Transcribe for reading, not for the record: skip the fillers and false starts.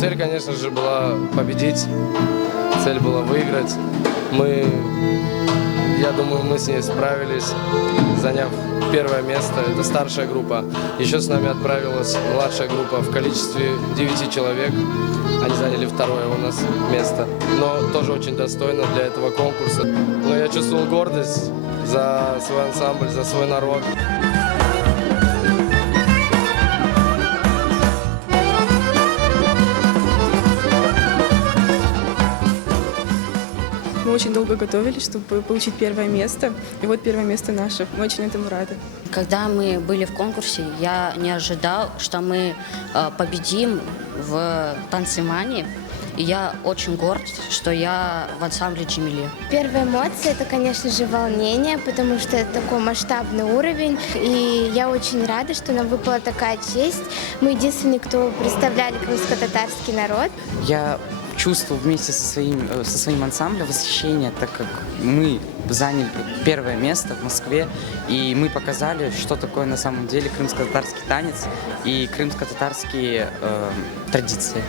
цель, конечно же, была победить, цель была выиграть. Я думаю, мы с ней справились, заняв первое место. Это старшая группа. Еще с нами отправилась младшая группа в количестве 9 человек. Они заняли второе у нас место. Но тоже очень достойно для этого конкурса. Но я чувствовал гордость за свой ансамбль, за свой народ. Мы очень долго готовились, чтобы получить первое место. И вот первое место наше. Мы очень этому рады. Когда мы были в конкурсе, я не ожидал, что мы победим в танцемании. И я очень горд, что я в ансамбле Джемили. Первая эмоция – это, конечно же, волнение, потому что это такой масштабный уровень. И я очень рада, что нам выпала такая честь. Мы единственные, кто представляли крымско-татарский народ. Я чувствовал вместе со своим ансамблем восхищение, так как мы заняли первое место в Москве, и мы показали, что такое на самом деле крымско-татарский танец и крымско-татарские традиции.